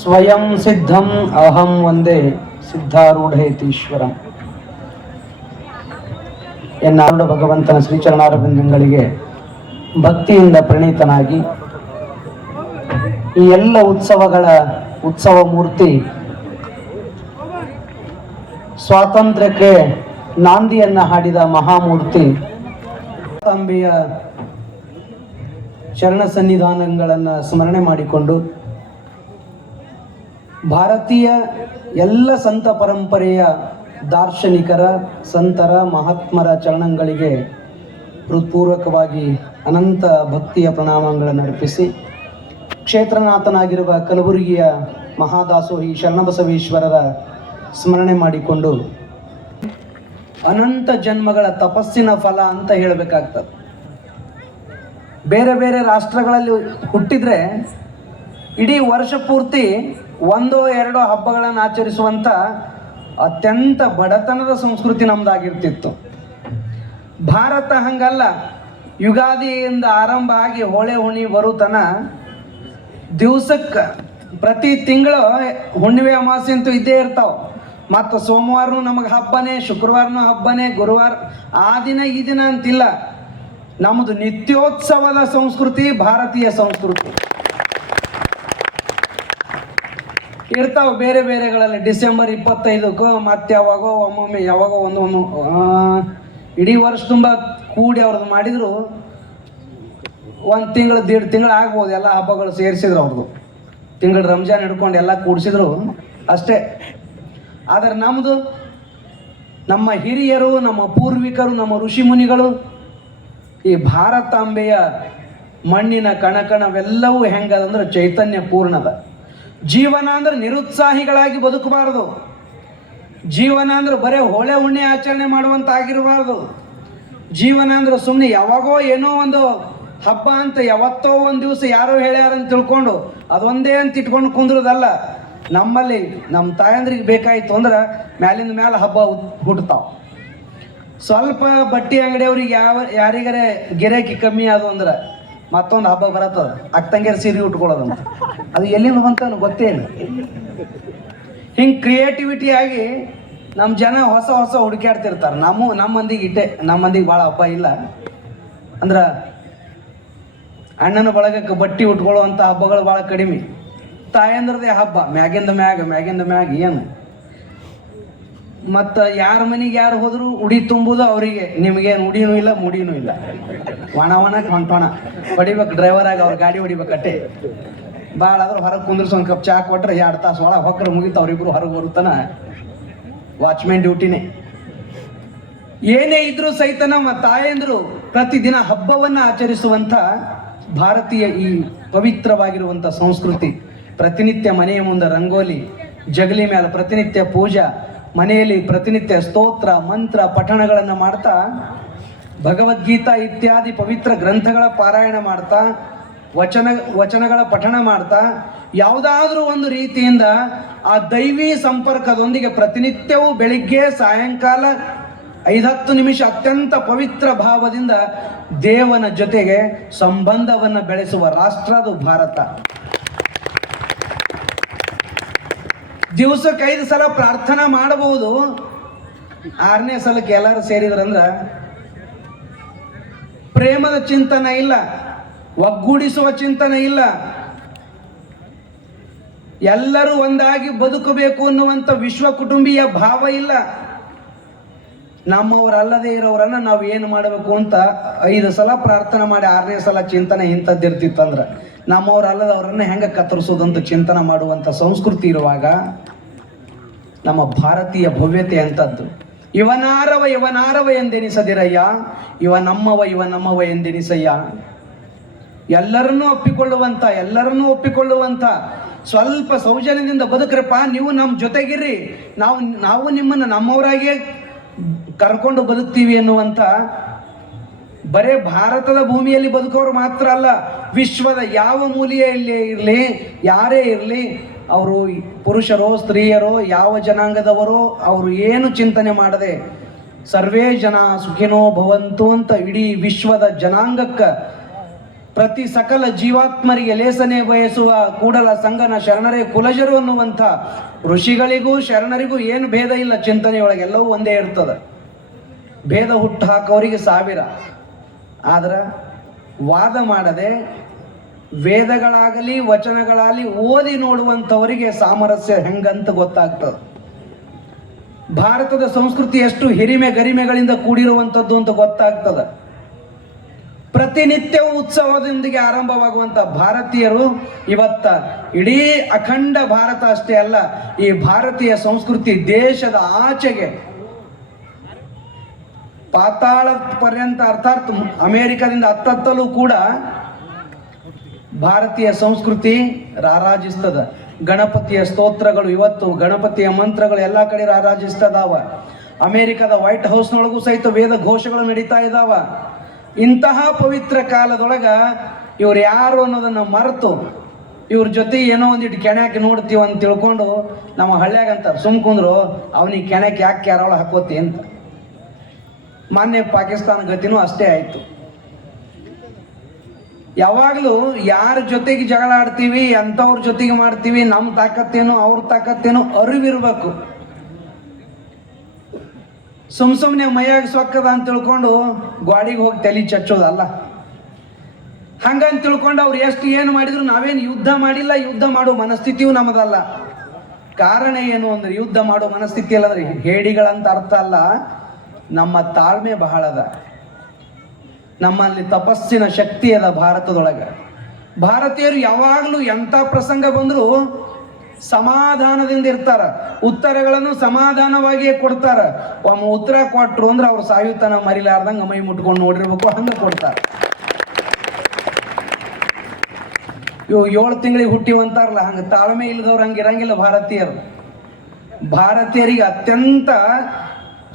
ಸ್ವಯಂ ಸಿದ್ಧಂ ಅಹಂ ಒಂದೇ ಸಿದ್ಧಾರೂಢೇತೀಶ್ವರಂ. ಎನ್ನಾರುಡ ಭಗವಂತನ ಶ್ರೀಚರಣಾರವಿಂದಗಳಿಗೆ ಭಕ್ತಿಯಿಂದ ಪ್ರಣೀತನಾಗಿ ಈ ಎಲ್ಲ ಉತ್ಸವಗಳ ಉತ್ಸವ ಮೂರ್ತಿ ಸ್ವಾತಂತ್ರ್ಯಕ್ಕೆ ನಾಂದಿಯನ್ನ ಹಾಡಿದ ಮಹಾಮೂರ್ತಿ ಅಂಬೆಯ ಚರಣ ಸನ್ನಿಧಾನಗಳನ್ನು ಸ್ಮರಣೆ ಮಾಡಿಕೊಂಡು ಭಾರತೀಯ ಎಲ್ಲ ಸಂತ ಪರಂಪರೆಯ ದಾರ್ಶನಿಕರ ಸಂತರ ಮಹಾತ್ಮರ ಚರಣಗಳಿಗೆ ಹೃತ್ಪೂರ್ವಕವಾಗಿ ಅನಂತ ಭಕ್ತಿಯ ಪ್ರಣಾಮಗಳನ್ನು ಅರ್ಪಿಸಿ ಕ್ಷೇತ್ರನಾಥನಾಗಿರುವ ಕಲಬುರಗಿಯ ಮಹಾದಾಸೋಹಿ ಶರಣಬಸವೇಶ್ವರರ ಸ್ಮರಣೆ ಮಾಡಿಕೊಂಡು ಅನಂತ ಜನ್ಮಗಳ ತಪಸ್ಸಿನ ಫಲ ಅಂತ ಹೇಳಬೇಕಾಗ್ತದೆ. ಬೇರೆ ಬೇರೆ ರಾಷ್ಟ್ರಗಳಲ್ಲಿ ಹುಟ್ಟಿದ್ರೆ ಇಡೀ ವರ್ಷ ಪೂರ್ತಿ ಒಂದೋ ಎರಡೋ ಹಬ್ಬಗಳನ್ನು ಆಚರಿಸುವಂಥ ಅತ್ಯಂತ ಬಡತನದ ಸಂಸ್ಕೃತಿ ನಮ್ದಾಗಿರ್ತಿತ್ತು. ಭಾರತ ಹಂಗಲ್ಲ. ಯುಗಾದಿಯಿಂದ ಆರಂಭ ಆಗಿ ಹೋಳೆ ಹುಣ್ಣಿ ಬರುತನ ದಿವಸಕ್ಕೆ ಪ್ರತಿ ತಿಂಗಳು ಹುಣ್ಣಿಮೆ ಅಮಾವಾಸ್ಯೆ ಅಂತೂ ಇದ್ದೇ ಇರ್ತಾವೆ. ಮತ್ತು ಸೋಮವಾರನೂ ನಮಗೆ ಹಬ್ಬನೇ, ಶುಕ್ರವಾರನೂ ಹಬ್ಬನೇ, ಗುರುವಾರ ಆ ದಿನ ಈ ದಿನ ಅಂತಿಲ್ಲ. ನಮ್ಮದು ನಿತ್ಯೋತ್ಸವದ ಸಂಸ್ಕೃತಿ ಭಾರತೀಯ ಸಂಸ್ಕೃತಿ. ಇರ್ತಾವೆ ಬೇರೆ ಬೇರೆಗಳಲ್ಲಿ ಡಿಸೆಂಬರ್ 25ಕ್ಕೋ ಮತ್ತೆ ಯಾವಾಗೋ ಒಮ್ಮೊಮ್ಮೆ ಯಾವಾಗೋ ಒಂದೊಂದು ಇಡೀ ವರ್ಷ ತುಂಬ ಕೂಡಿ ಅವ್ರದ್ದು ಮಾಡಿದ್ರು 1 ತಿಂಗಳು 1.5 ತಿಂಗಳು ಆಗ್ಬೋದು. ಎಲ್ಲ ಹಬ್ಬಗಳು ಸೇರಿಸಿದ್ರು ಅವ್ರದ್ದು ತಿಂಗಳು ರಂಜಾನ್ ಹಿಡ್ಕೊಂಡು ಎಲ್ಲ ಕೂಡಿಸಿದ್ರು ಅಷ್ಟೇ. ಆದರೆ ನಮ್ಮದು ನಮ್ಮ ಹಿರಿಯರು, ನಮ್ಮ ಪೂರ್ವಿಕರು, ನಮ್ಮ ಋಷಿ ಮುನಿಗಳು ಈ ಭಾರತಾಂಬೆಯ ಮಣ್ಣಿನ ಕಣಕಣವೆಲ್ಲವೂ ಹೆಂಗದಂದ್ರೆ ಚೈತನ್ಯ ಪೂರ್ಣದ. ಜೀವನ ಅಂದ್ರೆ ನಿರುತ್ಸಾಹಿಗಳಾಗಿ ಬದುಕಬಾರದು. ಜೀವನ ಅಂದ್ರೆ ಬರೇ ಹೋಳೆ ಹುಣ್ಣೆ ಆಚರಣೆ ಮಾಡುವಂತ ಆಗಿರಬಾರ್ದು. ಜೀವನ ಅಂದ್ರೆ ಸುಮ್ಮನೆ ಯಾವಾಗೋ ಏನೋ ಒಂದು ಹಬ್ಬ ಅಂತ ಯಾವತ್ತೋ ಒಂದು ದಿವಸ ಯಾರೋ ಹೇಳ್ಯಾರಂತ ತಿಳ್ಕೊಂಡು ಅದೊಂದೇ ಅಂತ ಇಟ್ಕೊಂಡು ಕುಂದ್ರದಲ್ಲ. ನಮ್ಮಲ್ಲಿ ನಮ್ಮ ತಾಯಂದ್ರಿಗೆ ಬೇಕಾಯಿತು ಅಂದ್ರೆ ಮ್ಯಾಲಿಂದ ಮ್ಯಾಲ ಹಬ್ಬ ಹುಟ್ಟತಾವ. ಸ್ವಲ್ಪ ಬಟ್ಟೆ ಅಂಗಡಿಯವ್ರಿಗೆ ಯಾರಿಗಾರೆ ಗಿರಾಕಿ ಕಮ್ಮಿ ಅದು ಅಂದ್ರೆ ಮತ್ತೊಂದು ಹಬ್ಬ ಬರತ್ತದ, ಅಕ್ಕಂಗಿಯರ್ ಸೀರೆ ಉಟ್ಕೊಳ್ಳೋದಂತ. ಅದು ಎಲ್ಲಿಂದ ಬಂತ ಗೊತ್ತೇ ಇಲ್ಲ. ಹಿಂಗೆ ಕ್ರಿಯೇಟಿವಿಟಿ ಆಗಿ ನಮ್ಮ ಜನ ಹೊಸ ಹೊಸ ಹುಡುಕ್ಯಾಡ್ತಿರ್ತಾರೆ. ನಮ್ಮ ಮಂದಿಗೆ ನಮ್ಮ ಮಂದಿಗೆ ಭಾಳ ಹಬ್ಬ ಇಲ್ಲ ಅಂದ್ರೆ ಅಣ್ಣನ ಬಳಗಕ್ಕೆ ಬಟ್ಟೆ ಉಟ್ಕೊಳ್ಳುವಂಥ ಹಬ್ಬಗಳು ಭಾಳ ಕಡಿಮೆ. ತಾಯಂದ್ರದೇ ಹಬ್ಬ ಮ್ಯಾಗಿಂದ ಮ್ಯಾಗ ಏನು. ಮತ್ತು ಯಾರ ಮನೆಗೆ ಯಾರು ಹೋದ್ರು ಉಡಿ ತುಂಬುದು ಅವರಿಗೆ. ನಿಮಗೇನು ಉಡಿನೂ ಇಲ್ಲ ಮುಡಿನೂ ಇಲ್ಲ, ಒಣ ಹೊಂಟೋಣ ಹೊಡಿಬೇಕು. ಡ್ರೈವರ್ ಆಗಿ ಅವ್ರ ಗಾಡಿ ಹೊಡಿಬೇಕಟ್ಟೆ. ಭಾಳ ಆದ್ರೂ ಹೊರಗೆ ಕುಂದ್ರಿಸಿ ಒಂದು ಕಪ್ ಚಾ ಕೊಟ್ರೆ 2 ತಾಸು ಒಳಗೆ ಹೊಕ್ಕರು ಮುಗಿತು. ಅವ್ರಿಬ್ರು ಹೊರಗೆ ಬರುತ್ತಾನ ವಾಚ್ಮ್ಯಾನ್ ಡ್ಯೂಟಿನೇ. ಏನೇ ಇದ್ರೂ ಸಹಿತ ನಮ್ಮ ತಾಯಂದ್ರು ಪ್ರತಿದಿನ ಹಬ್ಬವನ್ನು ಆಚರಿಸುವಂಥ ಭಾರತೀಯ ಈ ಪವಿತ್ರವಾಗಿರುವಂಥ ಸಂಸ್ಕೃತಿ. ಪ್ರತಿನಿತ್ಯ ಮನೆಯ ಮುಂದೆ ರಂಗೋಲಿ, ಜಗಲಿ ಮೇಲೆ ಪ್ರತಿನಿತ್ಯ ಪೂಜಾ, ಮನೆಯಲ್ಲಿ ಪ್ರತಿನಿತ್ಯ ಸ್ತೋತ್ರ ಮಂತ್ರ ಪಠಣಗಳನ್ನು ಮಾಡ್ತಾ, ಭಗವದ್ಗೀತಾ ಇತ್ಯಾದಿ ಪವಿತ್ರ ಗ್ರಂಥಗಳ ಪಾರಾಯಣ ಮಾಡ್ತಾ, ವಚನಗಳ ಪಠಣ ಮಾಡ್ತಾ, ಯಾವುದಾದ್ರೂ ಒಂದು ರೀತಿಯಿಂದ ಆ ದೈವಿ ಸಂಪರ್ಕದೊಂದಿಗೆ ಪ್ರತಿನಿತ್ಯವೂ ಬೆಳಿಗ್ಗೆ ಸಾಯಂಕಾಲ 5-10 ನಿಮಿಷ ಅತ್ಯಂತ ಪವಿತ್ರ ಭಾವದಿಂದ ದೇವನ ಜೊತೆಗೆ ಸಂಬಂಧವನ್ನು ಬೆಳೆಸುವ ರಾಷ್ಟ್ರ ಅದು ಭಾರತ. ದಿವಸಕ್ಕೆ 5 ಸಲ ಪ್ರಾರ್ಥನಾ ಮಾಡಬಹುದು. 6ನೇ ಸಲಕ್ಕೆ ಎಲ್ಲರೂ ಸೇರಿದ್ರಂದ್ರೆ ಪ್ರೇಮದ ಚಿಂತನೆ ಇಲ್ಲ, ಒಗ್ಗೂಡಿಸುವ ಚಿಂತನೆ ಇಲ್ಲ, ಎಲ್ಲರೂ ಒಂದಾಗಿ ಬದುಕಬೇಕು ಅನ್ನುವಂಥ ವಿಶ್ವ ಕುಟುಂಬೀಯ ಭಾವ ಇಲ್ಲ. ನಮ್ಮವರಲ್ಲದೆ ಇರೋರನ್ನ ನಾವು ಏನು ಮಾಡಬೇಕು ಅಂತ 5 ಸಲ ಪ್ರಾರ್ಥನೆ ಮಾಡಿ 6ನೇ ಸಲ ಚಿಂತನೆ ಇಂಥದ್ದಿರ್ತಿತ್ತಂದ್ರೆ ನಮ್ಮವರಲ್ಲದವರನ್ನ ಹೆಂಗೆ ಕತ್ತರಿಸೋದಂತ ಚಿಂತನೆ ಮಾಡುವಂಥ ಸಂಸ್ಕೃತಿ ಇರುವಾಗ ನಮ್ಮ ಭಾರತೀಯ ಭವ್ಯತೆ ಅಂತದ್ದು. ಇವನಾರವ ಎಂದೆನಿಸದಿರಯ್ಯ, ಇವ ನಮ್ಮವ ಎಂದೆನಿಸಯ್ಯ. ಎಲ್ಲರನ್ನೂ ಒಪ್ಪಿಕೊಳ್ಳುವಂಥ ಸ್ವಲ್ಪ ಸೌಜನ್ಯದಿಂದ ಬದುಕ್ರಪ್ಪ. ನೀವು ನಮ್ಮ ಜೊತೆಗಿರ್ರಿ, ನಾವು ನಿಮ್ಮನ್ನು ನಮ್ಮವರಾಗಿಯೇ ಕರ್ಕೊಂಡು ಬದುಕ್ತೀವಿ ಎನ್ನುವಂಥ, ಬರೇ ಭಾರತದ ಭೂಮಿಯಲ್ಲಿ ಬದುಕೋರು ಮಾತ್ರ ಅಲ್ಲ, ವಿಶ್ವದ ಯಾವ ಮೂಲೆಯಲ್ಲಿ ಇರಲಿ, ಯಾರೇ ಇರಲಿ, ಅವರು ಪುರುಷರೋ ಸ್ತ್ರೀಯರೋ ಯಾವ ಜನಾಂಗದವರೋ ಅವರು ಏನು ಚಿಂತನೆ ಮಾಡದೆ ಸರ್ವೇ ಜನ ಸುಖಿನೋ ಭವಂತು ಅಂತ ಇಡೀ ವಿಶ್ವದ ಜನಾಂಗಕ್ಕೆ ಪ್ರತಿ ಸಕಲ ಜೀವಾತ್ಮರಿಗೆ ಲೇಸನೆ ಬಯಸುವ ಕೂಡಲ ಸಂಗನ ಶರಣರೇ ಕುಲಜರು ಅನ್ನುವಂಥ ಋಷಿಗಳಿಗೂ ಶರಣರಿಗೂ ಏನು ಭೇದ ಇಲ್ಲ, ಚಿಂತನೆಯೊಳಗೆ ಎಲ್ಲವೂ ಒಂದೇ ಇರ್ತದೆ. ಭೇದ ಹುಟ್ಟು ಹಾಕೋರಿಗೆ ಸಾವಿರ. ಆದ್ರೆ ವಾದ ಮಾಡದೆ ವೇದಗಳಾಗಲಿ ವಚನಗಳಾಗಲಿ ಓದಿ ನೋಡುವಂಥವರಿಗೆ ಸಾಮರಸ್ಯ ಹೆಂಗಂತ ಗೊತ್ತಾಗ್ತದೆ. ಭಾರತದ ಸಂಸ್ಕೃತಿ ಎಷ್ಟು ಹಿರಿಮೆ ಗರಿಮೆಗಳಿಂದ ಕೂಡಿರುವಂಥದ್ದು ಅಂತ ಗೊತ್ತಾಗ್ತದೆ. ಪ್ರತಿನಿತ್ಯವೂ ಉತ್ಸವದೊಂದಿಗೆ ಆರಂಭವಾಗುವಂಥ ಭಾರತೀಯರು ಇವತ್ತ ಇಡೀ ಅಖಂಡ ಭಾರತ ಅಷ್ಟೇ ಅಲ್ಲ, ಈ ಭಾರತೀಯ ಸಂಸ್ಕೃತಿ ದೇಶದ ಆಚೆಗೆ ಪಾತಾಳ ಪರ್ಯಂತ ಅರ್ಥಾತ್ ಅಮೆರಿಕದಿಂದ ಹತ್ತತ್ತಲೂ ಕೂಡ ಭಾರತೀಯ ಸಂಸ್ಕೃತಿ ರಾರಾಜಿಸ್ತದ. ಗಣಪತಿಯ ಸ್ತೋತ್ರಗಳು ಇವತ್ತು ಗಣಪತಿಯ ಮಂತ್ರಗಳು ಎಲ್ಲ ಕಡೆ ರಾರಾಜಿಸ್ತದಾವ. ಅಮೆರಿಕದ ವೈಟ್ ಹೌಸ್ನೊಳಗೂ ಸಹಿತ ವೇದ ಘೋಷಗಳು ನಡೀತಾ ಇದ್ದಾವ. ಇಂತಹ ಪವಿತ್ರ ಕಾಲದೊಳಗ ಇವ್ರು ಯಾರು ಅನ್ನೋದನ್ನ ಮರೆತು ಇವ್ರ ಜೊತೆ ಏನೋ ಒಂದಿಟ್ಟು ಕೆಣಕ್ಕೆ ನೋಡ್ತೀವಿ ಅಂತ ತಿಳ್ಕೊಂಡು ನಮ್ಮ ಹಳ್ಳ್ಯಾಗಂತ ಸುಮ್ಕುಂದ್ರು ಅವನಿಗೆ ಕೆಣಕ್ಕೆ ಯಾಕೆ ಯಾರೊಳ ಹಾಕೋತಿ ಅಂತ. ಮಾನ್ಯ ಪಾಕಿಸ್ತಾನ ಗತಿನೂ ಅಷ್ಟೇ ಆಯ್ತು. ಯಾವಾಗಲೂ ಯಾರ ಜೊತೆಗೆ ಜಗಳ ಆಡ್ತೀವಿ, ಎಂಥವ್ರ ಜೊತೆಗೆ ಮಾಡ್ತೀವಿ, ನಮ್ಮ ತಾಕತ್ತೇನು ಅವ್ರ ತಾಕತ್ತೇನು ಅರಿವಿರ್ಬೇಕು. ಸುಮ್ಮನೆ ಮೈಯಾಗ ಸೊಕ್ಕದ ಅಂತ ತಿಳ್ಕೊಂಡು ಗಾಡಿಗೆ ಹೋಗಿ ತಲೆ ಚಚ್ಚೋದಲ್ಲ. ಹಂಗಂತ ತಿಳ್ಕೊಂಡು ಅವ್ರು ಎಷ್ಟು ಏನು ಮಾಡಿದ್ರು ನಾವೇನು ಯುದ್ಧ ಮಾಡಿಲ್ಲ, ಯುದ್ಧ ಮಾಡೋ ಮನಸ್ಥಿತಿಯೂ ನಮ್ಮದಲ್ಲ. ಕಾರಣ ಏನು ಅಂದ್ರೆ ಯುದ್ಧ ಮಾಡೋ ಮನಸ್ಥಿತಿ ಅಲ್ಲದ್ರೆ ಹೇಡಿಗಳಂತ ಅರ್ಥ ಅಲ್ಲ, ನಮ್ಮ ತಾಳ್ಮೆ ಬಹಳ ಅದ, ನಮ್ಮಲ್ಲಿ ತಪಸ್ಸಿನ ಶಕ್ತಿ ಅದ ಭಾರತದೊಳಗೆ. ಭಾರತೀಯರು ಯಾವಾಗಲೂ ಎಂಥ ಪ್ರಸಂಗ ಬಂದರೂ ಸಮಾಧಾನದಿಂದ ಇರ್ತಾರ, ಉತ್ತರಗಳನ್ನು ಸಮಾಧಾನವಾಗಿಯೇ ಕೊಡ್ತಾರ. ಒಮ್ಮೆ ಉತ್ತರ ಕೊಟ್ರು ಅಂದ್ರೆ ಅವ್ರು ಸಾಯುತನ ಮರಿಲಾರ್ದಂಗೆ ಮೈ ಮುಟ್ಕೊಂಡು ನೋಡಿರ್ಬೇಕು, ಹಂಗೆ ಕೊಡ್ತಾರೆ. ಇವು 7 ತಿಂಗಳಿಗೆ ಹುಟ್ಟಿವಂತಾರಲ್ಲ, ಹಂಗೆ ತಾಳ್ಮೆ ಇಲ್ಲದವ್ರು ಹಂಗೆ ಇರಂಗಿಲ್ಲ ಭಾರತೀಯರು. ಭಾರತೀಯರಿಗೆ ಅತ್ಯಂತ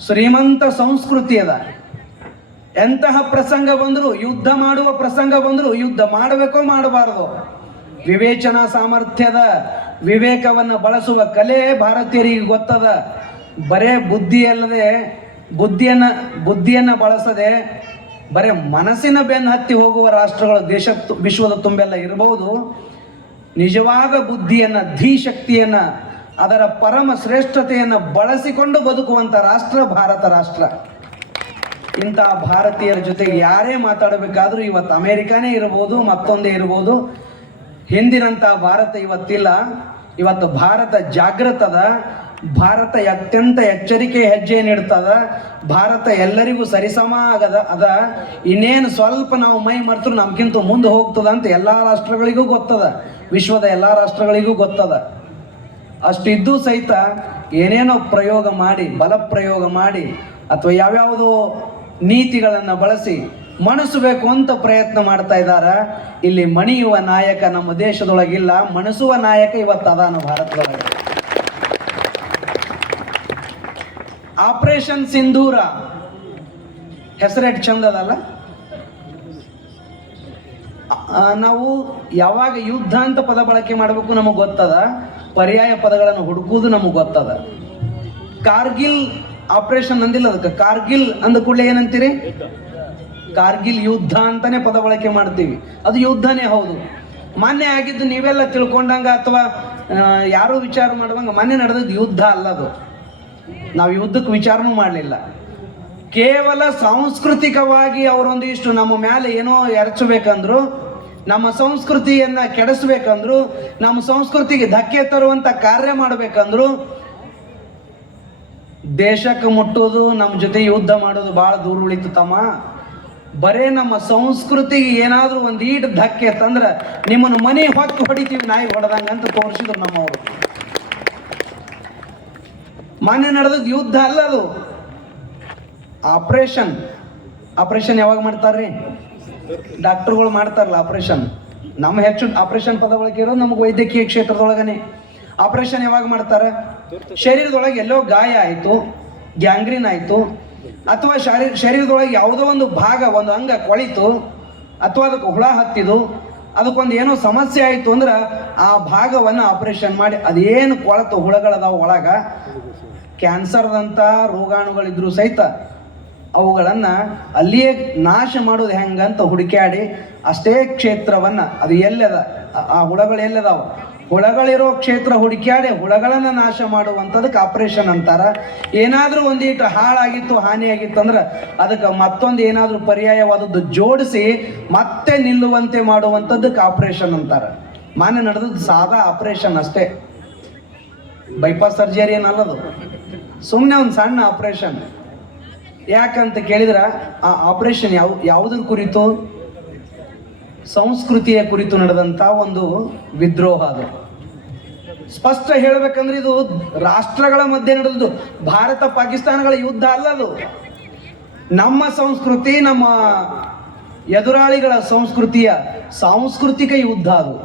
ಶ್ರೀಮಂತ ಸಂಸ್ಕೃತಿ ಅದ. ಎಂತಹ ಪ್ರಸಂಗ ಬಂದರೂ, ಯುದ್ಧ ಮಾಡುವ ಪ್ರಸಂಗ ಬಂದರೂ ಯುದ್ಧ ಮಾಡಬೇಕೋ ಮಾಡಬಾರದು, ವಿವೇಚನಾ ಸಾಮರ್ಥ್ಯದ ವಿವೇಕವನ್ನು ಬಳಸುವ ಕಲೆ ಭಾರತೀಯರಿಗೆ ಗೊತ್ತದ. ಬರೇ ಬುದ್ಧಿಯಲ್ಲದೆ ಬುದ್ಧಿಯನ್ನು ಬಳಸದೆ ಬರೇ ಮನಸ್ಸಿನ ಬೆನ್ನು ಹತ್ತಿ ಹೋಗುವ ರಾಷ್ಟ್ರಗಳು ವಿಶ್ವದ ತುಂಬೆಲ್ಲ ಇರಬಹುದು. ನಿಜವಾದ ಬುದ್ಧಿಯನ್ನು, ಧೀಶಕ್ತಿಯನ್ನು, ಅದರ ಪರಮ ಶ್ರೇಷ್ಠತೆಯನ್ನು ಬಳಸಿಕೊಂಡು ಬದುಕುವಂಥ ರಾಷ್ಟ್ರ ಭಾರತ ರಾಷ್ಟ್ರ. ಇಂತಹ ಭಾರತೀಯರ ಜೊತೆಗೆ ಯಾರೇ ಮಾತಾಡಬೇಕಾದ್ರೂ ಇವತ್ತು ಅಮೇರಿಕಾನೇ ಇರ್ಬೋದು, ಮತ್ತೊಂದೇ ಇರ್ಬೋದು, ಹಿಂದಿನಂಥ ಭಾರತ ಇವತ್ತಿಲ್ಲ. ಇವತ್ತು ಭಾರತ ಜಾಗೃತದ, ಭಾರತ ಅತ್ಯಂತ ಎಚ್ಚರಿಕೆ ಹೆಜ್ಜೆ ನೀಡ್ತದ. ಭಾರತ ಎಲ್ಲರಿಗೂ ಸರಿಸಮ ಅದ. ಇನ್ನೇನು ಸ್ವಲ್ಪ ನಾವು ಮೈ ಮರೆತರು ನಮ್ಗಿಂತ ಮುಂದೆ ಹೋಗ್ತದ ಅಂತ ಎಲ್ಲ ರಾಷ್ಟ್ರಗಳಿಗೂ ಗೊತ್ತದ, ವಿಶ್ವದ ಎಲ್ಲ ರಾಷ್ಟ್ರಗಳಿಗೂ ಗೊತ್ತದ. ಅಷ್ಟಿದ್ದು ಸಹಿತ ಏನೇನೋ ಪ್ರಯೋಗ ಮಾಡಿ, ಬಲ ಪ್ರಯೋಗ ಮಾಡಿ ಅಥವಾ ಯಾವ್ಯಾವುದೋ ನೀತಿಗಳನ್ನು ಬಳಸಿ ಮಣಿಸಬೇಕು ಅಂತ ಪ್ರಯತ್ನ ಮಾಡ್ತಾ ಇದ್ದಾರೆ. ಇಲ್ಲಿ ಮಣಿಯುವ ನಾಯಕ ನಮ್ಮ ದೇಶದೊಳಗಿಲ್ಲ, ಮಣಿಸುವ ನಾಯಕ ಇವತ್ತು ಅದಾನ ಭಾರತದೊಳಗೆ. ಆಪರೇಷನ್ ಸಿಂಧೂರ ಹೆಸರೆಟ್ ಚಂದದಲ್ಲ. ನಾವು ಯಾವಾಗ ಯುದ್ಧ ಅಂತ ಪದ ಬಳಕೆ ಮಾಡಬೇಕು ನಮಗೆ ಗೊತ್ತದ, ಪರ್ಯಾಯ ಪದಗಳನ್ನು ಹುಡುಕುವುದು ನಮಗೆ ಗೊತ್ತದ. ಕಾರ್ಗಿಲ್ ಆಪರೇಷನ್ ಅಂದಿಲ್ಲ, ಅದಕ್ಕೆ ಕಾರ್ಗಿಲ್ ಅಂದ ಕೂಡಲೇ ಏನಂತೀರಿ? ಕಾರ್ಗಿಲ್ ಯುದ್ಧ ಅಂತಾನೆ ಪದ ಬಳಕೆ ಮಾಡ್ತೀವಿ. ಅದು ಯುದ್ಧನೇ ಹೌದು. ಮೊನ್ನೆ ಆಗಿದ್ದು ನೀವೆಲ್ಲ ತಿಳ್ಕೊಂಡಂಗ ಅಥವಾ ಯಾರು ವಿಚಾರ ಮಾಡುವಂಗ ಮೊನ್ನೆ ನಡೆದದ್ದು ಯುದ್ಧ ಅಲ್ಲ. ಅದು ನಾವು ಯುದ್ಧಕ್ಕೆ ವಿಚಾರನೂ ಮಾಡಲಿಲ್ಲ. ಕೇವಲ ಸಾಂಸ್ಕೃತಿಕವಾಗಿ ಅವರೊಂದಿಷ್ಟು ನಮ್ಮ ಮೇಲೆ ಏನೋ ಎರಚಬೇಕಂದ್ರು, ನಮ್ಮ ಸಂಸ್ಕೃತಿಯನ್ನ ಕೆಡಿಸ್ಬೇಕಂದ್ರು, ನಮ್ಮ ಸಂಸ್ಕೃತಿಗೆ ಧಕ್ಕೆ ತರುವಂತ ಕಾರ್ಯ ಮಾಡಬೇಕಂದ್ರು ದೇಶಕ್ಕೆ ಮುಟ್ಟೋದು, ನಮ್ಮ ಜೊತೆ ಯುದ್ಧ ಮಾಡೋದು ಭಾಳ ದೂರ ಉಳಿತು ತಮ್ಮ. ಬರೇ ನಮ್ಮ ಸಂಸ್ಕೃತಿಗೆ ಏನಾದರೂ ಒಂದು ಈಟ್ ಧಕ್ಕೆ ತಂದ್ರೆ ನಿಮ್ಮನ್ನು ಮನೆ ಹೊತ್ತು ಹೊಡಿತೀವಿ ನಾಯಿ ಹೊಡೆದಂಗ ಅಂತ ತೋರಿಸಿದ್ರು ನಮ್ಮವರು. ಮೊನ್ನೆ ನಡೆದದ್ದು ಯುದ್ಧ ಅಲ್ಲ, ಅದು ಆಪರೇಷನ್. ಆಪರೇಷನ್ ಯಾವಾಗ ಮಾಡ್ತಾರ್ರಿ? ಡಾಕ್ಟರ್ಗಳು ಮಾಡ್ತಾರಲ್ಲ ಆಪರೇಷನ್. ನಮ್ಮ ಹೆಚ್ಚು ಆಪರೇಷನ್ ಪದ ಬಳಕೆ ಇರೋದು ನಮಗೆ ವೈದ್ಯಕೀಯ ಕ್ಷೇತ್ರದೊಳಗನೆ. ಆಪರೇಷನ್ ಯಾವಾಗ ಮಾಡ್ತಾರೆ? ಶರೀರದೊಳಗೆ ಎಲ್ಲೋ ಗಾಯ ಆಯಿತು, ಗ್ಯಾಂಗ್ರೀನ್ ಆಯಿತು, ಅಥವಾ ಶರೀರದೊಳಗೆ ಯಾವುದೋ ಒಂದು ಭಾಗ, ಒಂದು ಅಂಗ ಕೊಳಿತು, ಅಥವಾ ಅದಕ್ಕೆ ಹುಳ ಹತ್ತಿದು, ಅದಕ್ಕೊಂದು ಏನೋ ಸಮಸ್ಯೆ ಆಯಿತು ಅಂದ್ರೆ ಆ ಭಾಗವನ್ನು ಆಪರೇಷನ್ ಮಾಡಿ ಅದೇನು ಕೊಳತು ಹುಳಗಳದಾವ ಒಳಗ, ಕ್ಯಾನ್ಸರ್ದಂಥ ರೋಗಾಣುಗಳಿದ್ರು ಸಹಿತ ಅವುಗಳನ್ನು ಅಲ್ಲಿಯೇ ನಾಶ ಮಾಡೋದು ಹೆಂಗಂತ ಹುಡುಕಾಡಿ ಅಷ್ಟೇ ಕ್ಷೇತ್ರವನ್ನ ಅದು ಎಲ್ಲದ ಆ ಹುಳಗಳು ಎಲ್ಲದಾವ, ಹುಳಗಳಿರೋ ಕ್ಷೇತ್ರ ಹುಡುಕ್ಯಾಡಿ ಹುಳಗಳನ್ನ ನಾಶ ಮಾಡುವಂಥದಕ್ಕೆ ಆಪರೇಷನ್ ಅಂತಾರ. ಏನಾದರೂ ಒಂದೀಟು ಹಾಳಾಗಿತ್ತು ಹಾನಿಯಾಗಿತ್ತು ಅಂದ್ರೆ ಅದಕ್ಕೆ ಮತ್ತೊಂದು ಏನಾದರೂ ಪರ್ಯಾಯವಾದದ್ದು ಜೋಡಿಸಿ ಮತ್ತೆ ನಿಲ್ಲುವಂತೆ ಮಾಡುವಂಥದ್ದಕ್ಕೆ ಆಪರೇಷನ್ ಅಂತಾರ. ಮಾನ್ಯ ನಡೆದದ್ದು ಸಾದಾ ಆಪರೇಷನ್ ಅಷ್ಟೇ, ಬೈಪಾಸ್ ಸರ್ಜರಿ ಏನಲ್ಲದು, ಸುಮ್ಮನೆ ಒಂದು ಸಣ್ಣ ಆಪರೇಷನ್. ಯಾಕಂತ ಕೇಳಿದ್ರೆ ಆ ಆಪರೇಷನ್ ಯಾವುದ್ರ ಕುರಿತು? ಸಂಸ್ಕೃತಿಯ ಕುರಿತು ನಡೆದಂಥ ಒಂದು ವಿದ್ರೋಹ. ಅದು ಸ್ಪಷ್ಟ ಹೇಳಬೇಕಂದ್ರೆ ಇದು ರಾಷ್ಟ್ರಗಳ ಮಧ್ಯೆ ನಡೆದು ಭಾರತ ಪಾಕಿಸ್ತಾನಗಳ ಯುದ್ಧ ಅಲ್ಲ, ಅದು ನಮ್ಮ ಸಂಸ್ಕೃತಿ, ನಮ್ಮ ಎದುರಾಳಿಗಳ ಸಂಸ್ಕೃತಿಯ ಸಾಂಸ್ಕೃತಿಕ ಯುದ್ಧ. ಅದು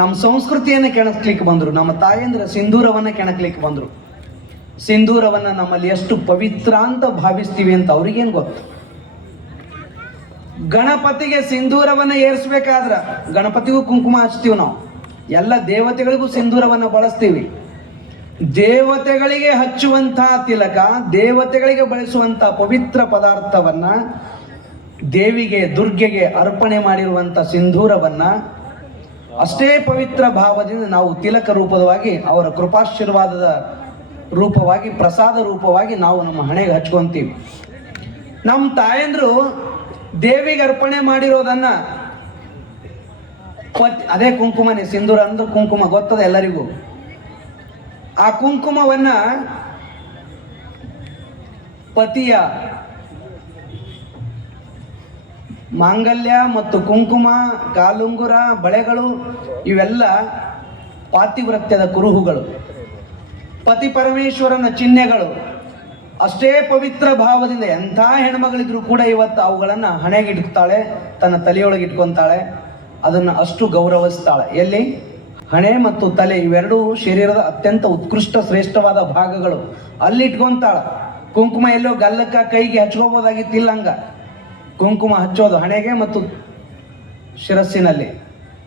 ನಮ್ಮ ಸಂಸ್ಕೃತಿಯನ್ನು ಕೆಣಕ್ಲಿಕ್ಕೆ ಬಂದರು, ನಮ್ಮ ತಾಯಂದ್ರ ಸಿಂಧೂರವನ್ನು ಕೆಣಕ್ಲಿಕ್ಕೆ ಬಂದರು. ಸಿಂಧೂರವನ್ನು ನಮ್ಮಲ್ಲಿ ಎಷ್ಟು ಪವಿತ್ರ ಅಂತ ಭಾವಿಸ್ತೀವಿ ಅಂತ ಅವ್ರಿಗೇನು ಗೊತ್ತು. ಗಣಪತಿಗೆ ಸಿಂಧೂರವನ್ನು ಏರಿಸ್ಬೇಕಾದ್ರ ಗಣಪತಿಗೂ ಕುಂಕುಮ ಹಚ್ತೀವಿ ನಾವು, ಎಲ್ಲ ದೇವತೆಗಳಿಗೂ ಸಿಂಧೂರವನ್ನು ಬಳಸ್ತೀವಿ. ದೇವತೆಗಳಿಗೆ ಹಚ್ಚುವಂತಹ ತಿಲಕ, ದೇವತೆಗಳಿಗೆ ಬಳಸುವಂತಹ ಪವಿತ್ರ ಪದಾರ್ಥವನ್ನ, ದೇವಿಗೆ ದುರ್ಗೆಗೆ ಅರ್ಪಣೆ ಮಾಡಿರುವಂಥ ಸಿಂಧೂರವನ್ನ ಅಷ್ಟೇ ಪವಿತ್ರ ಭಾವದಿಂದ ನಾವು ತಿಲಕ ರೂಪವಾಗಿ, ಅವರ ಕೃಪಾಶೀರ್ವಾದದ ರೂಪವಾಗಿ, ಪ್ರಸಾದ ರೂಪವಾಗಿ ನಾವು ನಮ್ಮ ಹಣೆಗೆ ಹಚ್ಕೊಂತೀವಿ. ನಮ್ಮ ತಾಯಂದ್ರು ದೇವಿಗೆ ಅರ್ಪಣೆ ಮಾಡಿರೋದನ್ನ ಅದೇ ಕುಂಕುಮನೇ, ಸಿಂಧೂರ ಅಂದ್ರೆ ಕುಂಕುಮ ಗೊತ್ತದ ಎಲ್ಲರಿಗೂ. ಆ ಕುಂಕುಮವನ್ನ ಪತಿಯ ಮಾಂಗಲ್ಯ ಮತ್ತು ಕುಂಕುಮ, ಕಾಲುಂಗುರ, ಬಳೆಗಳು ಇವೆಲ್ಲ ಪಾತಿವ್ರತ್ಯದ ಕುರುಹುಗಳು, ಪತಿ ಪರಮೇಶ್ವರನ ಚಿಹ್ನೆಗಳು. ಅಷ್ಟೇ ಪವಿತ್ರ ಭಾವದಿಂದ ಎಂಥ ಹೆಣ್ಮಗಳಿದ್ರು ಕೂಡ ಇವತ್ತು ಅವುಗಳನ್ನು ಹಣೆಗೆ ಇಟ್ತಾಳೆ, ತನ್ನ ತಲೆಯೊಳಗೆ ಇಟ್ಕೊತಾಳೆ, ಅದನ್ನು ಅಷ್ಟು ಗೌರವಿಸ್ತಾಳೆ. ಎಲ್ಲಿ? ಹಣೆ ಮತ್ತು ತಲೆ ಇವೆರಡೂ ಶರೀರದ ಅತ್ಯಂತ ಉತ್ಕೃಷ್ಟ ಶ್ರೇಷ್ಠವಾದ ಭಾಗಗಳು, ಅಲ್ಲಿ ಇಟ್ಕೊಂತಾಳ. ಕುಂಕುಮ ಎಲ್ಲೋ ಗಲ್ಲಕ್ಕ ಕೈಗೆ ಹಚ್ಕೋಬೋದಾಗಿತ್ತಿಲ್ಲ, ಹಂಗ ಕುಂಕುಮ ಹಚ್ಚೋದು ಹಣೆಗೆ ಮತ್ತು ಶಿರಸ್ಸಿನಲ್ಲಿ.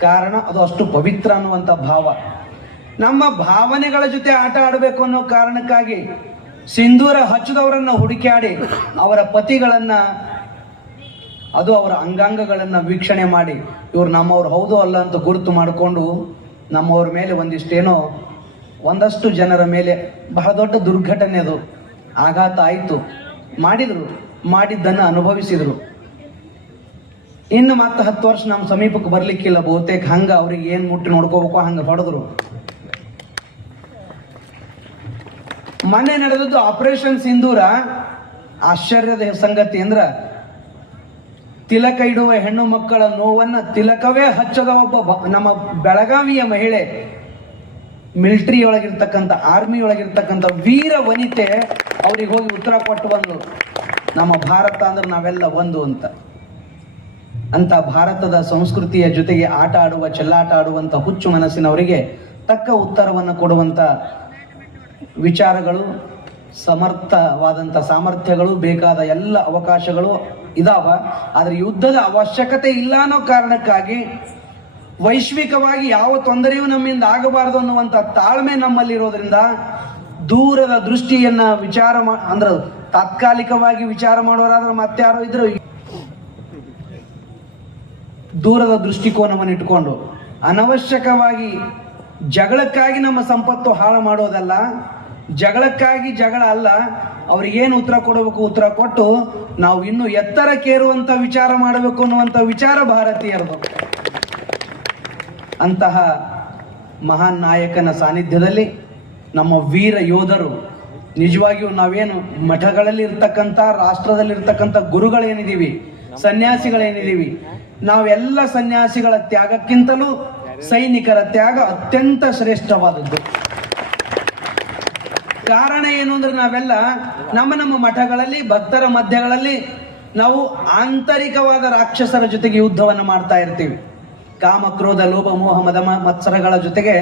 ಕಾರಣ ಅದು ಅಷ್ಟು ಪವಿತ್ರ ಅನ್ನುವಂಥ ಭಾವ. ನಮ್ಮ ಭಾವನೆಗಳ ಜೊತೆ ಆಟ ಆಡಬೇಕು ಅನ್ನೋ ಕಾರಣಕ್ಕಾಗಿ ಸಿಂಧೂರ ಹಚ್ಚದವರನ್ನ ಹುಡುಕಾಡಿ ಅವರ ಪತಿಗಳನ್ನ, ಅದು ಅವರ ಅಂಗಾಂಗಗಳನ್ನು ವೀಕ್ಷಣೆ ಮಾಡಿ ಇವ್ರು ನಮ್ಮವ್ರು ಹೌದು ಅಲ್ಲ ಅಂತ ಗುರುತು ಮಾಡಿಕೊಂಡು ನಮ್ಮವ್ರ ಮೇಲೆ ಒಂದಷ್ಟು ಜನರ ಮೇಲೆ ಬಹಳ ದೊಡ್ಡ ದುರ್ಘಟನೆ, ಅದು ಆಘಾತ ಆಯಿತು. ಮಾಡಿದ್ದನ್ನು ಅನುಭವಿಸಿದರು. ಇನ್ನು ಮತ್ತೆ 10 ವರ್ಷ ನಮ್ಮ ಸಮೀಪಕ್ಕೆ ಬರ್ಲಿಕ್ಕಿಲ್ಲ ಬಹುತೇಕ. ಹಂಗ ಅವ್ರಿಗೆ ಏನು ಮುಟ್ಟಿ ನೋಡ್ಕೋಬೇಕು ಹಂಗೆ ಹೊಡೆದ್ರು. ಮೊನ್ನೆ ನಡೆದದ್ದು ಆಪರೇಷನ್ ಸಿಂಧೂರ. ಆಶ್ಚರ್ಯದ ಸಂಗತಿ ಅಂದ್ರ ತಿಲಕ ಇಡುವ ಹೆಣ್ಣು ಮಕ್ಕಳ ನೋವನ್ನ ತಿಲಕವೇ ಹಚ್ಚದ ಒಬ್ಬ ನಮ್ಮ ಬೆಳಗಾವಿಯ ಮಹಿಳೆ, ಮಿಲಿಟರಿ ಒಳಗಿರ್ತಕ್ಕಂಥ, ಆರ್ಮಿ ಒಳಗಿರ್ತಕ್ಕಂಥ ವೀರ ವನಿತೆ ಅವ್ರಿಗೆ ಹೋಗಿ ಉತ್ತರ ಕೊಟ್ಟು ಬಂದ್ರು, ನಮ್ಮ ಭಾರತ ಅಂದ್ರೆ ನಾವೆಲ್ಲ ಒಂದು ಅಂತ ಭಾರತದ ಸಂಸ್ಕೃತಿಯ ಜೊತೆಗೆ ಆಟ ಆಡುವ, ಚೆಲ್ಲಾಟ ಆಡುವಂಥ ಹುಚ್ಚು ಮನಸ್ಸಿನವರಿಗೆ ತಕ್ಕ ಉತ್ತರವನ್ನು ಕೊಡುವಂಥ ವಿಚಾರಗಳು, ಸಮರ್ಥವಾದಂಥ ಸಾಮರ್ಥ್ಯಗಳು, ಬೇಕಾದ ಎಲ್ಲ ಅವಕಾಶಗಳು ಇದಾವ. ಆದರೆ ಯುದ್ಧದ ಅವಶ್ಯಕತೆ ಇಲ್ಲ ಅನ್ನೋ ಕಾರಣಕ್ಕಾಗಿ ವೈಶ್ವಿಕವಾಗಿ ಯಾವ ತೊಂದರೆಯೂ ನಮ್ಮಿಂದ ಆಗಬಾರದು ಅನ್ನುವಂಥ ತಾಳ್ಮೆ ನಮ್ಮಲ್ಲಿರೋದ್ರಿಂದ ದೂರದ ದೃಷ್ಟಿಯನ್ನ ಅಂದ್ರೆ ತಾತ್ಕಾಲಿಕವಾಗಿ ವಿಚಾರ ಮಾಡೋರಾದ್ರೆ ಮತ್ತಾರೋ ಇದ್ರು ದೂರದ ದೃಷ್ಟಿಕೋನವನ್ನು ಇಟ್ಕೊಂಡು ಅನವಶ್ಯಕವಾಗಿ ಜಗಳಕ್ಕಾಗಿ ನಮ್ಮ ಸಂಪತ್ತು ಹಾಳು ಮಾಡೋದಲ್ಲ, ಜಗಳಕ್ಕಾಗಿ ಜಗಳ ಅಲ್ಲ, ಅವ್ರಿಗೇನು ಉತ್ತರ ಕೊಡಬೇಕು ಉತ್ತರ ಕೊಟ್ಟು ನಾವು ಇನ್ನೂ ಎತ್ತರಕ್ಕೇರುವಂಥ ವಿಚಾರ ಮಾಡಬೇಕು ಅನ್ನುವಂಥ ವಿಚಾರ ಭಾರತೀಯರದು. ಅಂತಹ ಮಹಾನ್ ನಾಯಕನ ಸಾನ್ನಿಧ್ಯದಲ್ಲಿ ನಮ್ಮ ವೀರ ಯೋಧರು, ನಿಜವಾಗಿಯೂ ನಾವೇನು ಮಠಗಳಲ್ಲಿ ಇರ್ತಕ್ಕಂಥ, ರಾಷ್ಟ್ರದಲ್ಲಿರ್ತಕ್ಕಂಥ ಗುರುಗಳೇನಿದ್ದೀವಿ, ಸನ್ಯಾಸಿಗಳೇನಿದ್ದೀವಿ, ನಾವೆಲ್ಲ ಸನ್ಯಾಸಿಗಳ ತ್ಯಾಗಕ್ಕಿಂತಲೂ ಸೈನಿಕರ ತ್ಯಾಗ ಅತ್ಯಂತ ಶ್ರೇಷ್ಠವಾದದ್ದು. ಕಾರಣ ಏನು ಅಂದ್ರೆ ನಾವೆಲ್ಲ ನಮ್ಮ ಮಠಗಳಲ್ಲಿ, ಭಕ್ತರ ಮಧ್ಯಗಳಲ್ಲಿ ನಾವು ಆಂತರಿಕವಾದ ರಾಕ್ಷಸರ ಜೊತೆಗೆ ಯುದ್ಧವನ್ನು ಮಾಡ್ತಾ ಇರ್ತೀವಿ. ಕಾಮ, ಕ್ರೋಧ, ಲೋಭ, ಮೋಹ, ಮದ, ಮತ್ಸರಗಳ ಜೊತೆಗೆ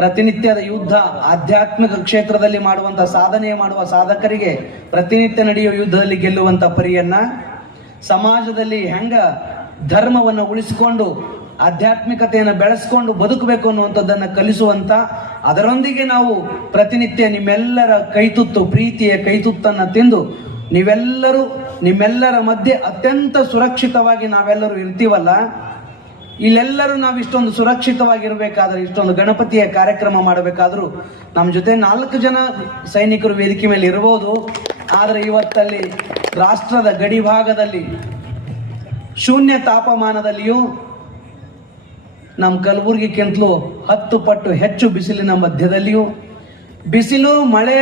ಪ್ರತಿನಿತ್ಯದ ಯುದ್ಧ. ಆಧ್ಯಾತ್ಮಿಕ ಕ್ಷೇತ್ರದಲ್ಲಿ ಮಾಡುವಂಥ ಸಾಧನೆ ಮಾಡುವ ಸಾಧಕರಿಗೆ ಪ್ರತಿನಿತ್ಯ ನಡೆಯುವ ಯುದ್ಧದಲ್ಲಿ ಗೆಲ್ಲುವಂಥ ಪರಿಯನ್ನ, ಸಮಾಜದಲ್ಲಿ ಹೆಂಗ ಧರ್ಮವನ್ನು ಉಳಿಸಿಕೊಂಡು ಆಧ್ಯಾತ್ಮಿಕತೆಯನ್ನು ಬೆಳೆಸ್ಕೊಂಡು ಬದುಕಬೇಕು ಅನ್ನುವಂಥದ್ದನ್ನು ಕಲಿಸುವಂತ, ಅದರೊಂದಿಗೆ ನಾವು ಪ್ರತಿನಿತ್ಯ ನಿಮ್ಮೆಲ್ಲರ ಕೈತುತ್ತು, ಪ್ರೀತಿಯ ಕೈತುತ್ತನ್ನು ತಿಂದು ನೀವೆಲ್ಲರೂ ನಿಮ್ಮೆಲ್ಲರ ಮಧ್ಯೆ ಅತ್ಯಂತ ಸುರಕ್ಷಿತವಾಗಿ ನಾವೆಲ್ಲರೂ ಇರ್ತೀವಲ್ಲ, ಇಲ್ಲೆಲ್ಲರೂ ನಾವು ಇಷ್ಟೊಂದು ಸುರಕ್ಷಿತವಾಗಿರ್ಬೇಕಾದ್ರೆ, ಇಷ್ಟೊಂದು ಗಣಪತಿಯ ಕಾರ್ಯಕ್ರಮ ಮಾಡಬೇಕಾದ್ರೂ ನಮ್ಮ ಜೊತೆ 4 ಜನ ಸೈನಿಕರು ವೇದಿಕೆ ಮೇಲೆ ಇರ್ಬೋದು. ಆದರೆ ಇವತ್ತಲ್ಲಿ ರಾಷ್ಟ್ರದ ಗಡಿ ಭಾಗದಲ್ಲಿ ಶೂನ್ಯ ತಾಪಮಾನದಲ್ಲಿಯೂ ನಮ್ಮ ಕಲಬುರಗಿಗಿಂತಲೂ 10 ಪಟ್ಟು ಹೆಚ್ಚು ಬಿಸಿಲಿನ ಮಧ್ಯದಲ್ಲಿಯೂ, ಬಿಸಿಲು ಮಳೆ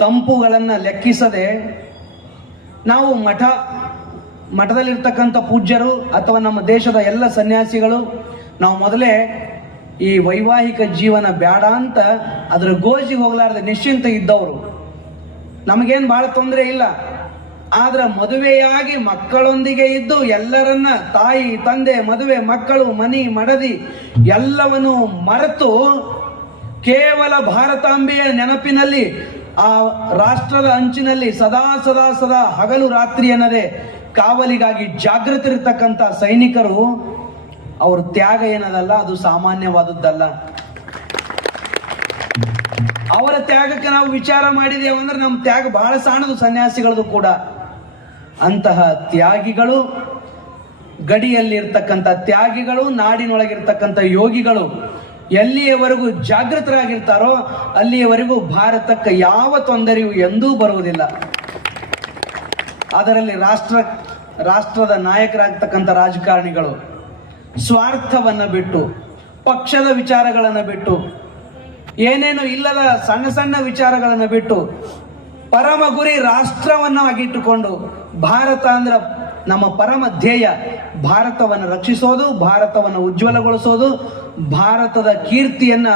ತಂಪುಗಳನ್ನು ಲೆಕ್ಕಿಸದೆ ನಾವು ಮಠದಲ್ಲಿರ್ತಕ್ಕಂಥ ಪೂಜ್ಯರು ಅಥವಾ ನಮ್ಮ ದೇಶದ ಎಲ್ಲ ಸನ್ಯಾಸಿಗಳು ನಾವು ಮೊದಲೇ ಈ ವೈವಾಹಿಕ ಜೀವನ ಬೇಡ ಅಂತ ಅದರ ಗೋಜಿಗೆ ಹೋಗಲಾರದೆ ನಿಶ್ಚಿಂತ ಇದ್ದವರು. ನಮಗೇನು ಭಾಳ ತೊಂದರೆ ಇಲ್ಲ. ಆದ್ರೆ ಮದುವೆಯಾಗಿ ಮಕ್ಕಳೊಂದಿಗೆ ಇದ್ದು ಎಲ್ಲರನ್ನ ತಾಯಿ ತಂದೆ ಮದುವೆ ಮಕ್ಕಳು ಮನಿ ಮಡದಿ ಎಲ್ಲವನ್ನು ಮರೆತು ಕೇವಲ ಭಾರತಾಂಬೆಯ ನೆನಪಿನಲ್ಲಿ ಆ ರಾಷ್ಟ್ರದ ಅಂಚಿನಲ್ಲಿ ಸದಾ ಸದಾ ಸದಾ ಹಗಲು ರಾತ್ರಿ ಅನ್ನದೇ ಕಾವಲಿಗಾಗಿ ಜಾಗೃತರಿರ್ತಕ್ಕಂಥ ಸೈನಿಕರು, ಅವ್ರ ತ್ಯಾಗ ಏನದಲ್ಲ, ಅದು ಸಾಮಾನ್ಯವಾದದ್ದಲ್ಲ. ಅವರ ತ್ಯಾಗಕ್ಕೆ ನಾವು ವಿಚಾರ ಮಾಡಿದೇವು ಅಂದ್ರೆ ನಮ್ಮ ತ್ಯಾಗ ಬಹಳ ಸಣ್ಣದು, ಸನ್ಯಾಸಿಗಳದು ಕೂಡ. ಅಂತಹ ತ್ಯಾಗಿಗಳು, ಗಡಿಯಲ್ಲಿ ಇರ್ತಕ್ಕಂಥ ತ್ಯಾಗಿಗಳು, ನಾಡಿನೊಳಗಿರ್ತಕ್ಕಂಥ ಯೋಗಿಗಳು ಎಲ್ಲಿಯವರೆಗೂ ಜಾಗೃತರಾಗಿರ್ತಾರೋ ಅಲ್ಲಿಯವರೆಗೂ ಭಾರತಕ್ಕೆ ಯಾವ ತೊಂದರೆಯೂ ಎಂದೂ ಬರುವುದಿಲ್ಲ. ಅದರಲ್ಲಿ ರಾಷ್ಟ್ರದ ನಾಯಕರಾಗ್ತಕ್ಕಂಥ ರಾಜಕಾರಣಿಗಳು ಸ್ವಾರ್ಥವನ್ನು ಬಿಟ್ಟು, ಪಕ್ಷದ ವಿಚಾರಗಳನ್ನು ಬಿಟ್ಟು, ಏನೇನು ಇಲ್ಲದ ಸಣ್ಣ ಸಣ್ಣ ವಿಚಾರಗಳನ್ನು ಬಿಟ್ಟು ಪರಮ ಗುರಿ ರಾಷ್ಟ್ರವನ್ನು ಆಗಿಟ್ಟುಕೊಂಡು, ಭಾರತ ಅಂದ್ರೆ ನಮ್ಮ ಪರಮ ಧ್ಯೇಯ ಭಾರತವನ್ನು ರಕ್ಷಿಸೋದು, ಭಾರತವನ್ನು ಉಜ್ವಲಗೊಳಿಸೋದು, ಭಾರತದ ಕೀರ್ತಿಯನ್ನ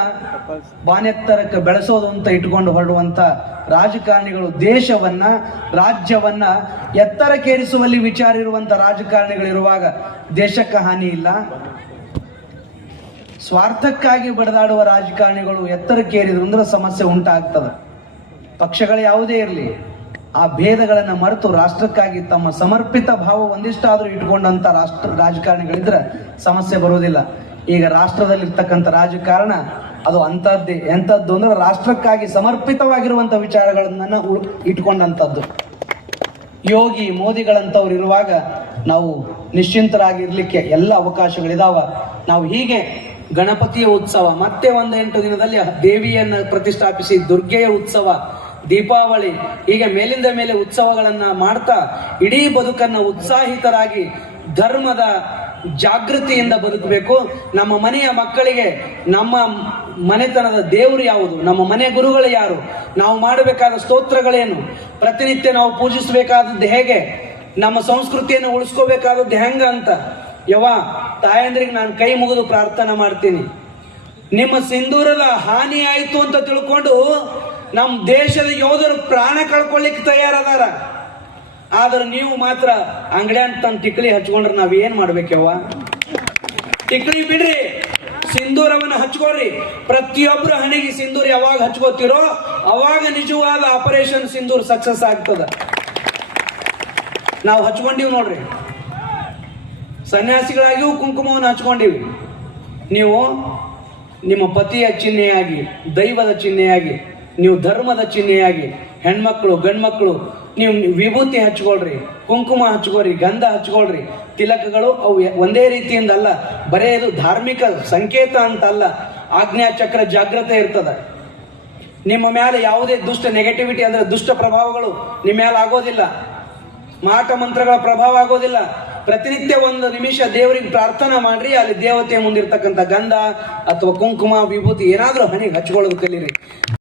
ಬಾನೆತ್ತರಕ್ಕೆ ಬೆಳೆಸೋದು ಅಂತ ಇಟ್ಕೊಂಡು ಹೊರಡುವಂತ ರಾಜಕಾರಣಿಗಳು, ದೇಶವನ್ನ ರಾಜ್ಯವನ್ನ ಎತ್ತರಕ್ಕೇರಿಸುವಲ್ಲಿ ವಿಚಾರ ಇರುವಂತ ರಾಜಕಾರಣಿಗಳಿರುವಾಗ ದೇಶಕ್ಕೆ ಹಾನಿ ಇಲ್ಲ. ಸ್ವಾರ್ಥಕ್ಕಾಗಿ ಬಡದಾಡುವ ರಾಜಕಾರಣಿಗಳು ಎತ್ತರಕ್ಕೇರಿದ್ರು ಅಂದ್ರೆ ಸಮಸ್ಯೆ ಉಂಟಾಗ್ತದೆ. ಪಕ್ಷಗಳು ಯಾವುದೇ ಇರಲಿ, ಆ ಭೇದಗಳನ್ನು ಮರೆತು ರಾಷ್ಟ್ರಕ್ಕಾಗಿ ತಮ್ಮ ಸಮರ್ಪಿತ ಭಾವ ಒಂದಿಷ್ಟಾದ್ರೂ ಇಟ್ಕೊಂಡಂತ ರಾಜಕಾರಣಿಗಳಿದ್ರೆ ಸಮಸ್ಯೆ ಬರುವುದಿಲ್ಲ. ಈಗ ರಾಷ್ಟ್ರದಲ್ಲಿರ್ತಕ್ಕಂಥ ರಾಜಕಾರಣ ಅದು ಅಂಥದ್ದೇ. ಎಂಥದ್ದು ಅಂದ್ರೆ ರಾಷ್ಟ್ರಕ್ಕಾಗಿ ಸಮರ್ಪಿತವಾಗಿರುವಂಥ ವಿಚಾರಗಳನ್ನ ಇಟ್ಕೊಂಡಂಥದ್ದು. ಯೋಗಿ ಮೋದಿಗಳಂಥವ್ರು ಇರುವಾಗ ನಾವು ನಿಶ್ಚಿಂತರಾಗಿರ್ಲಿಕ್ಕೆ ಎಲ್ಲ ಅವಕಾಶಗಳಿದಾವ. ನಾವು ಹೀಗೆ ಗಣಪತಿಯ ಉತ್ಸವ, ಮತ್ತೆ 8 ದಿನದಲ್ಲಿ ದೇವಿಯನ್ನ ಪ್ರತಿಷ್ಠಾಪಿಸಿ ದುರ್ಗೆಯ ಉತ್ಸವ, ದೀಪಾವಳಿ, ಹೀಗೆ ಮೇಲಿಂದ ಮೇಲೆ ಉತ್ಸವಗಳನ್ನ ಮಾಡ್ತಾ ಇಡೀ ಬದುಕನ್ನ ಉತ್ಸಾಹಿತರಾಗಿ ಧರ್ಮದ ಜಾಗೃತಿಯಿಂದ ಬದುಕಬೇಕು. ನಮ್ಮ ಮನೆಯ ಮಕ್ಕಳಿಗೆ ನಮ್ಮ ಮನೆತನದ ದೇವರು ಯಾವುದು, ನಮ್ಮ ಮನೆ ಗುರುಗಳು ಯಾರು, ನಾವು ಮಾಡಬೇಕಾದ ಸ್ತೋತ್ರಗಳೇನು, ಪ್ರತಿನಿತ್ಯ ನಾವು ಪೂಜಿಸಬೇಕಾದದ್ದು ಹೇಗೆ, ನಮ್ಮ ಸಂಸ್ಕೃತಿಯನ್ನು ಉಳಿಸ್ಕೋಬೇಕಾದದ್ದು ಹೆಂಗ ಅಂತ ತಾಯಂದ್ರಿಗೆ ನಾನು ಕೈ ಮುಗಿದು ಪ್ರಾರ್ಥನೆ ಮಾಡ್ತೀನಿ. ನಿಮ್ಮ ಸಿಂಧೂರದ ಹಾನಿ ಆಯಿತು ಅಂತ ತಿಳ್ಕೊಂಡು ನಮ್ಮ ದೇಶದ ಯೋಧರು ಪ್ರಾಣ ಕಳ್ಕೊಳ್ಳಿಕ್ಕೆ ತಯಾರದಾರ. ಆದ್ರೆ ನೀವು ಮಾತ್ರ ಅಂಗಡಿ ಅಂತ ಟಿಕ್ಲಿ ಹಚ್ಕೊಂಡ್ರೆ ನಾವೇನ್ ಮಾಡ್ಬೇಕವ್ವ? ಟಿಕ್ಲಿ ಬಿಡ್ರಿ, ಸಿಂಧೂರವನ್ನು ಹಚ್ಕೋರಿ. ಪ್ರತಿಯೊಬ್ಬರ ಹಣೆಗೆ ಸಿಂಧೂರ್ ಯಾವಾಗ ಹಚ್ಕೋತಿರೋ ಅವಾಗ ನಿಜವಾದ ಆಪರೇಷನ್ ಸಿಂಧೂರ್ ಸಕ್ಸಸ್ ಆಗ್ತದ. ನಾವು ಹಚ್ಕೊಂಡಿವ್ ನೋಡ್ರಿ, ಸನ್ಯಾಸಿಗಳಾಗಿಯೂ ಕುಂಕುಮವನ್ನು ಹಚ್ಕೊಂಡಿವಿ. ನೀವು ನಿಮ್ಮ ಪತಿಯ ಚಿಹ್ನೆಯಾಗಿ, ದೈವದ ಚಿಹ್ನೆಯಾಗಿ, ನೀವು ಧರ್ಮದ ಚಿಹ್ನೆಯಾಗಿ, ಹೆಣ್ಮಕ್ಳು ಗಂಡ್ಮಕ್ಳು ನೀವು ವಿಭೂತಿ ಹಚ್ಕೊಳ್ರಿ, ಕುಂಕುಮ ಹಚ್ಕೋರಿ, ಗಂಧ ಹಚ್ಕೊಳ್ರಿ. ತಿಲಕಗಳು ಅವು ಒಂದೇ ರೀತಿಯಿಂದ ಅಲ್ಲ, ಬರೇ ಇದು ಧಾರ್ಮಿಕ ಸಂಕೇತ ಅಂತ ಅಲ್ಲ, ಆಜ್ಞಾ ಚಕ್ರ ಜಾಗೃತೆ ಇರ್ತದ. ನಿಮ್ಮ ಮೇಲೆ ಯಾವುದೇ ದುಷ್ಟ ನೆಗೆಟಿವಿಟಿ ಅಂದ್ರೆ ದುಷ್ಟ ಪ್ರಭಾವಗಳು ನಿಮ್ಮ ಮೇಲೆ ಆಗೋದಿಲ್ಲ, ಮಾಟ ಮಂತ್ರಗಳ ಪ್ರಭಾವ ಆಗೋದಿಲ್ಲ. ಪ್ರತಿನಿತ್ಯ 1 ನಿಮಿಷ ದೇವರಿಗೆ ಪ್ರಾರ್ಥನಾ ಮಾಡ್ರಿ, ಅಲ್ಲಿ ದೇವತೆ ಮುಂದಿರ್ತಕ್ಕಂಥ ಗಂಧ ಅಥವಾ ಕುಂಕುಮ ವಿಭೂತಿ ಏನಾದ್ರೂ ಹಣಿಗೆ ಹಚ್ಕೊಳ್ಳೋದು ಕಲೀರಿ.